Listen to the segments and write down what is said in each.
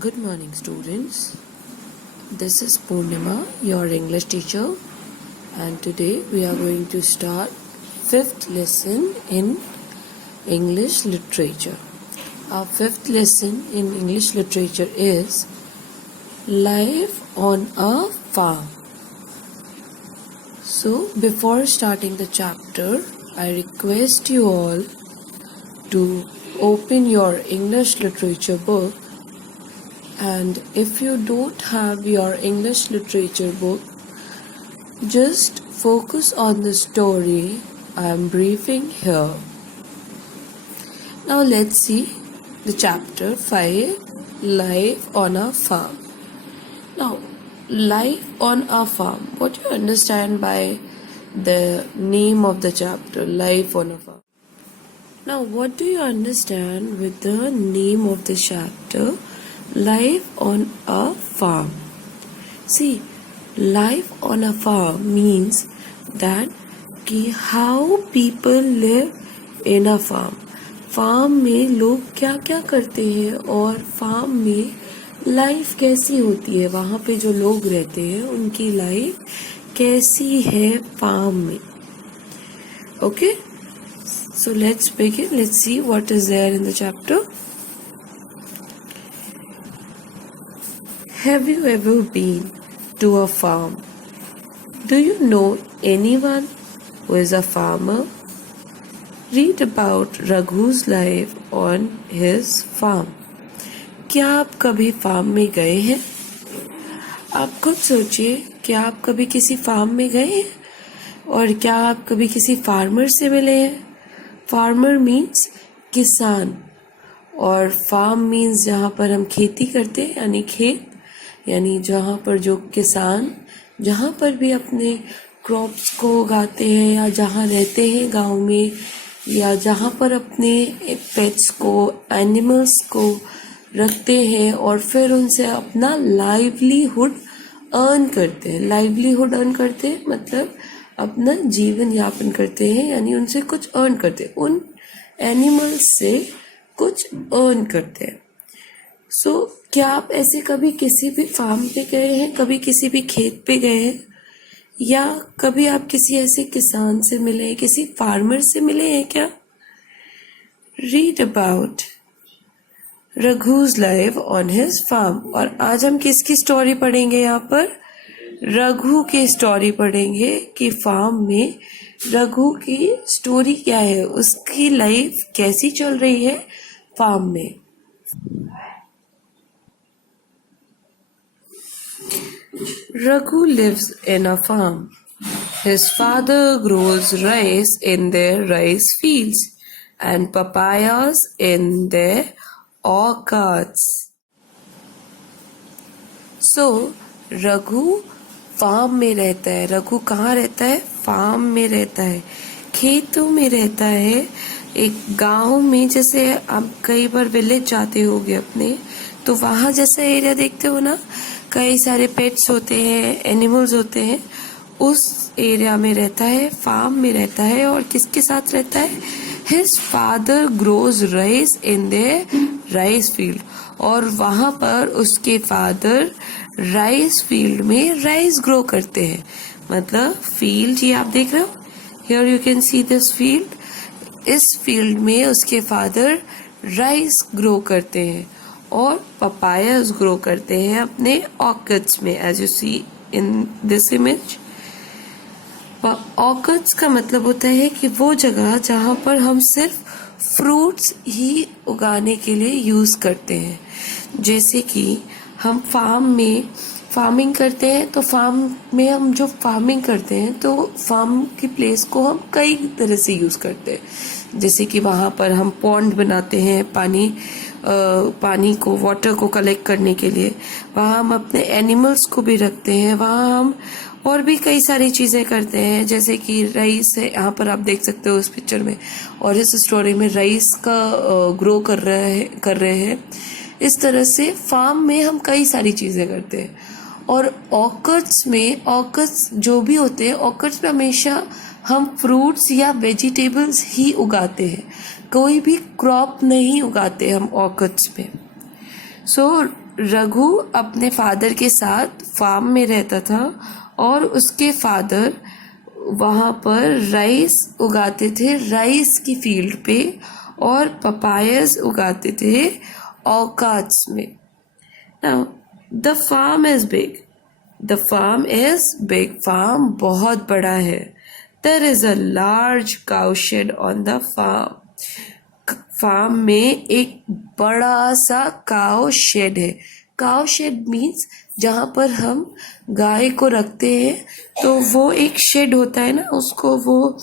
Good morning, students. This is Purnima, your English teacher, and today we are going to start 5th lesson in English literature. Our 5th lesson in English literature is Life on a Farm. So, before starting the chapter, I request you all to open your English literature book. And if you don't have your English literature book, just focus on the story I am briefing here. Now let's see the chapter 5, Life on a Farm. Now, life on a farm. What do you understand by the name of the chapter, Life on a Farm? Now, what do you understand with the name of the chapter, Life on a Farm? See, life on a farm means that how people live in a farm. Farm में लोग क्या क्या करते हैं और farm में life कैसी होती है, वहाँ पे जो लोग रहते हैं उनकी लाइफ कैसी है फार्म में. Okay, so let's begin. Let's see what is there in the chapter. Have you ever been to a farm? Do you know anyone who is a farmer? Read about Raghu's life on his farm. क्या आप कभी farm में गए हैं? आप खुद सोचिए, क्या आप कभी किसी फार्म में गए हैं और क्या आप कभी किसी फार्मर से मिले हैं? फार्मर मीन्स किसान और फार्म मीन्स जहाँ पर हम खेती करते हैं, यानी खेत, यानी जहाँ पर जो किसान जहाँ पर भी अपने क्रॉप्स को उगाते हैं या जहाँ रहते हैं गांव में या जहाँ पर अपने पेट्स को, एनिमल्स को रखते हैं और फिर उनसे अपना लाइवलीहुड अर्न करते हैं. लाइवलीहुड अर्न करते हैं मतलब अपना जीवन यापन करते हैं, यानी उनसे कुछ अर्न करते हैं, उन एनिमल्स से कुछ अर्न करते हैं. सो क्या आप ऐसे कभी किसी भी फार्म पे गए हैं, कभी किसी भी खेत पे गए हैं, या कभी आप किसी ऐसे किसान से मिले हैं, किसी फार्मर से मिले हैं क्या? Read about Raghu's life on his farm. और आज हम किसकी स्टोरी पढ़ेंगे? यहाँ पर रघु की स्टोरी पढ़ेंगे कि फार्म में रघु की स्टोरी क्या है, उसकी लाइफ कैसी चल रही है फार्म में. Raghu lives in a farm. His father grows rice in their rice fields and papayas in their orchards. So, Raghu farm में रहता है. रघु कहाँ रहता है? फार्म में रहता है, खेतों में रहता है, एक गांव में. जैसे आप कई बार विलेज जाते होगे अपने, तो वहाँ जैसा एरिया देखते हो ना, कई सारे पेट्स होते हैं, एनिमल्स होते हैं, उस एरिया में रहता है, फार्म में रहता है. और किसके साथ रहता है? His father grows rice in the rice field. और वहाँ पर उसके फादर राइस फील्ड में राइस ग्रो करते हैं. मतलब फील्ड, ये आप देख रहे हो, here you can see this field. इस फील्ड में उसके फादर राइस ग्रो करते हैं और पपायास ग्रो करते हैं अपने ऑर्किड्स में, as you see in this image. Orchids का मतलब होता है कि वो जगह जहाँ पर हम सिर्फ फ्रूट्स ही उगाने के लिए यूज करते हैं. जैसे कि हम फार्म में फार्मिंग करते हैं, तो फार्म में हम जो फार्मिंग करते हैं तो फार्म की प्लेस को हम कई तरह से यूज करते हैं. जैसे कि वहाँ पर हम पॉन्ड बनाते हैं, पानी को, वाटर को कलेक्ट करने के लिए. वहाँ हम अपने एनिमल्स को भी रखते हैं. वहाँ हम और भी कई सारी चीज़ें करते हैं, जैसे कि राइस है, यहाँ पर आप देख सकते हो उस पिक्चर में, और इस स्टोरी में राइस का ग्रो कर रहे हैं. इस तरह से फार्म में हम कई सारी चीज़ें करते हैं. और ऑर्किड्स जो भी होते हैं, ऑर्किड्स में हमेशा हम फ्रूट्स या वेजिटेबल्स ही उगाते हैं, कोई भी क्रॉप नहीं उगाते हम ऑर्किड्स में. सो रघु अपने फादर के साथ फार्म में रहता था और उसके फादर वहाँ पर राइस उगाते थे, राइस की फील्ड पे, और पपायस उगाते थे ऑर्चार्ड्स में। Now the farm is big, the farm is big, farm बहुत बड़ा है। There is a large cow shed on the farm, farm में एक बड़ा सा काउ शेड है। काउ शेड मीन्स जहाँ पर हम गाय को रखते हैं, तो वो एक शेड होता है ना, उसको वो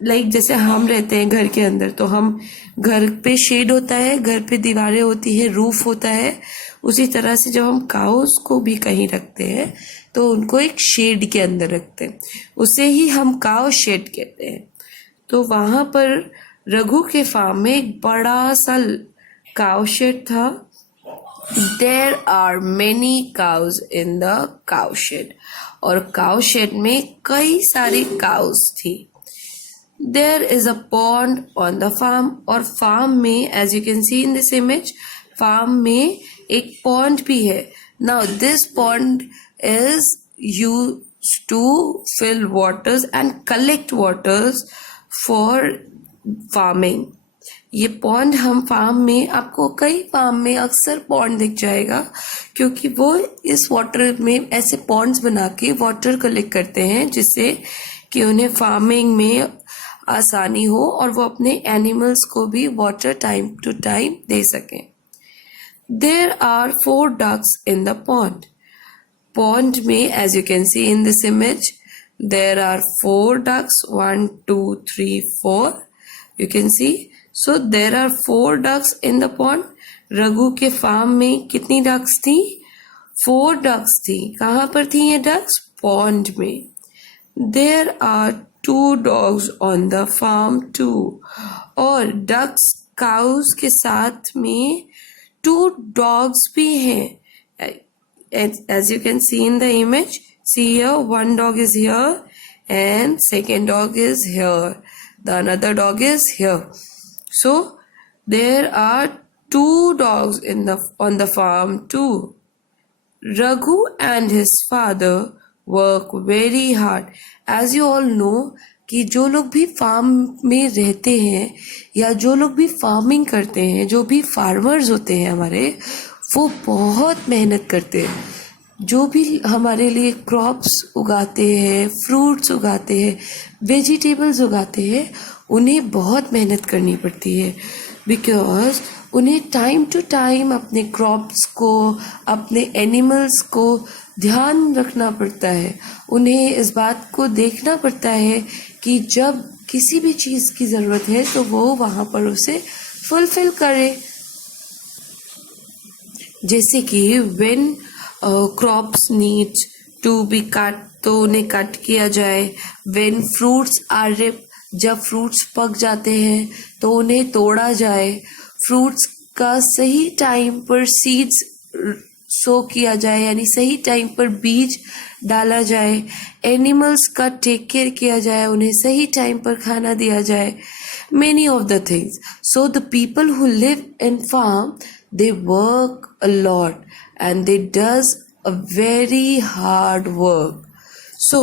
लाइक जैसे हम रहते हैं घर के अंदर, तो हम घर पे शेड होता है, घर पे दीवारें होती है, रूफ होता है। उसी तरह से जब हम काउस को भी कहीं रखते हैं तो उनको एक शेड के अंदर रखते हैं, उसे ही हम काउ शेड कहते हैं। तो वहाँ पर रघु के फार्म में एक बड़ा सा काउ शेड था। There are many cows in the cow shed, और काउ शेड में कई सारी काउस थी। There is a pond on the farm, और फार्म में as you can see in this image, farm में एक पॉन्ड भी है। Now this pond is used to fill waters and collect waters for farming. ये pond हम farm में, आपको कई फार्म में अक्सर पॉन्ड दिख जाएगा, क्योंकि वो इस वाटर में ऐसे पॉन्ड्स बना के वाटर कलेक्ट करते हैं जिससे कि उन्हें फार्मिंग में आसानी हो और वो अपने एनिमल्स को भी वाटर टाइम टू टाइम दे सकें। There are 4 ducks in the pond. Pond में as you can see in this image, there are 4 ducks, 1 2 3 4, you can see. So there are 4 ducks in the pond. Raghu के farm में कितनी ducks थी? 4 ducks थी। कहाँ पर थी ये डक्स? पॉन्ड में। There are 2 dogs on the farm too. और डक्स काउस के साथ में 2 dogs भी हैं। As you can see in the image, see here, one dog is here and second dog is here. The another dog is here. So there are 2 dogs on the farm too. Raghu and his father work very hard. As you all know कि जो लोग भी farm में रहते हैं या जो लोग भी फार्मिंग करते हैं, जो भी फार्मर्स होते हैं हमारे, वो बहुत मेहनत करते हैं। जो भी हमारे लिए क्रॉप्स उगाते हैं, फ्रूट्स उगाते हैं, वेजिटेबल्स उगाते हैं, उन्हें बहुत मेहनत करनी पड़ती है, बिकॉज उन्हें टाइम टू टाइम अपने क्रॉप्स को, अपने एनिमल्स को ध्यान रखना पड़ता है। उन्हें इस बात को देखना पड़ता है कि जब किसी भी चीज़ की ज़रूरत है तो वो वहाँ पर उसे फुलफिल करे। जैसे कि when crops needs to be cut, तो उन्हें कट किया जाए। व्हेन फ्रूट्स आर रिप, जब फ्रूट्स पक जाते हैं तो उन्हें तोड़ा जाए। फ्रूट्स का सही टाइम पर सीड्स सो किया जाए, यानी सही टाइम पर बीज डाला जाए। एनिमल्स का टेक केयर किया जाए, उन्हें सही टाइम पर खाना दिया जाए। Many of the things. So the people who live in farm, they work a lot and they does a very hard work. So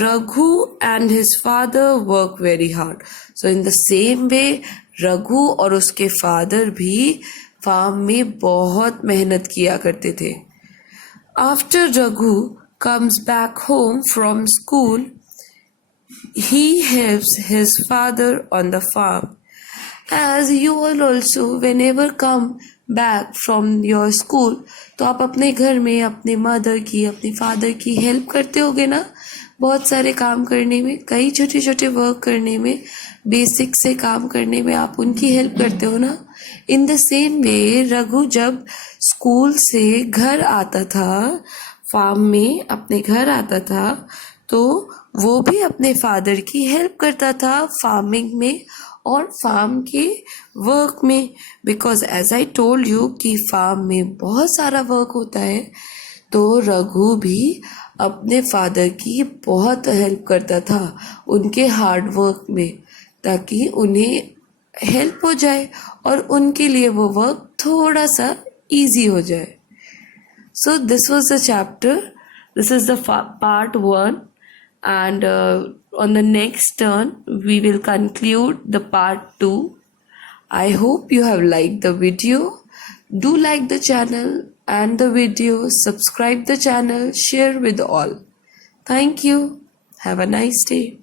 Raghu and his father work very hard. So in the same way, Raghu और उसके father भी farm में बहुत मेहनत किया करते थे। After Raghu comes back home from school, he helps his father on the farm. As you all also, whenever come back from your school, तो आप अपने घर में अपने मदर की, अपने फादर की हेल्प करते होगे ना, बहुत सारे काम करने में, कई छोटे छोटे वर्क करने में, बेसिक से काम करने में आप उनकी हेल्प करते हो ना। In the same way Raghu जब स्कूल से घर आता था, फार्म में अपने घर आता था, तो वो भी अपने फादर की हेल्प करता था फार्मिंग में और फार्म के वर्क में। Because as I told you कि फार्म में बहुत सारा वर्क होता है, तो रघु भी अपने फादर की बहुत हेल्प करता था उनके हार्ड वर्क में, ताकि उन्हें हेल्प हो जाए और उनके लिए वो वर्क थोड़ा सा easy हो जाए. So this was the chapter. This is the part 1, and on the next turn we will conclude the part 2. I hope you have liked the video. Do like the channel and the video, subscribe the channel, share with all. Thank you. Have a nice day.